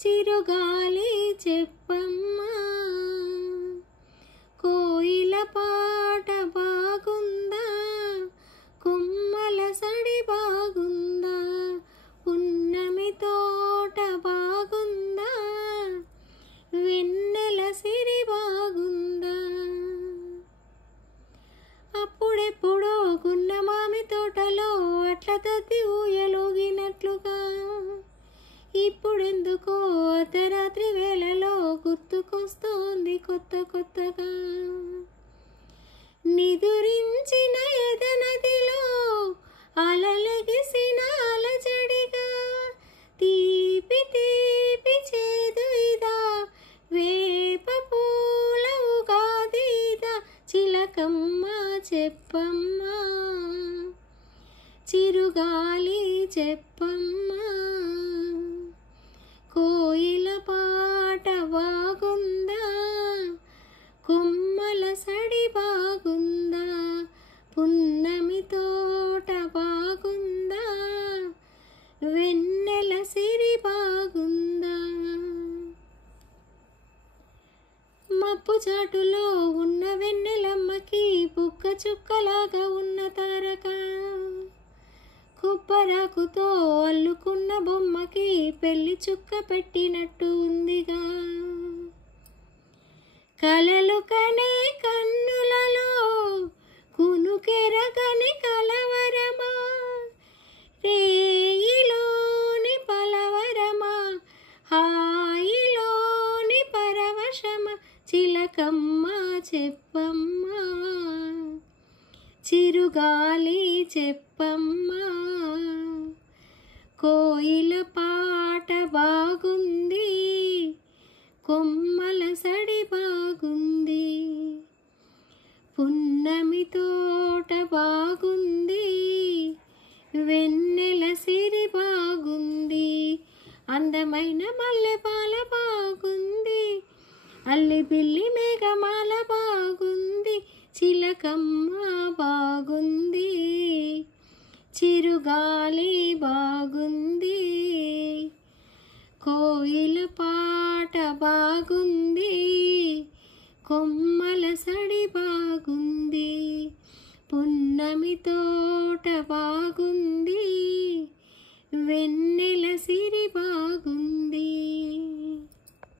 చిరుగాలి చెప్పమ్మా, కోయిల పాట బాగుందా, కొమ్మల సడి బాగుందా, పున్నమి తోట బాగుందా, వెన్నెల సిరి బాగుందా. అప్పుడెప్పుడో గున్న మామి తోటలో అట్ల తద్ది ఊయలోగినట్లుగా, ఇప్పుడెందుకో అర్ధరాత్రి వేళలో గుర్తుకొస్తోంది కొత్త కొత్తగా. నిదురించిన ఎదనదిలో అలలెగిసిన అలజడిగా, తీపి తీపి చేదు ఇదా, వేప పూల ఉగాదిదా, చిలకమ్మ చెప్పమ్మా, చిరుగాలి చెప్పమ్మా, కోయిల పాట బాగుందా, కొమ్మల సడి బాగుందా, పున్నమి తోట బాగుందా, వెన్నెల సిరి బాగుందా. మబ్బు చాటులో ఉన్న వెన్నెలమ్మకి బుగ్గ చుక్కలాగా ఉన్న తారక, కొబ్బరాకుతో అల్లుకున్న బొమ్మకి పెళ్లి చుక్క పెట్టినట్టు ఉందిగా. కలలు కనే కన్నులలో కునుకెరగని కలవరమా, రేయిలోని పలవరమా, హాయిలోని పరవశమా, చిలకమ్మ చెప్పమ్మా, చిరుగాలి చెప్పమ్మా, కోయిల పాట బాగుంది, కొమ్మల సడి బాగుంది, పున్నమి తోట బాగుంది, వెన్నెల సిరి బాగుంది, అందమైన మల్లెపాల బాగుంది, అల్లి పిల్లి మేఘమాల బాగుంది, చిలకమ్మ బాగుంది, చిరుగాలి బాగుంది, కోయిల పాట బాగుంది, కొమ్మల సడి బాగుంది, పున్నమి తోట బాగుంది, వెన్నెల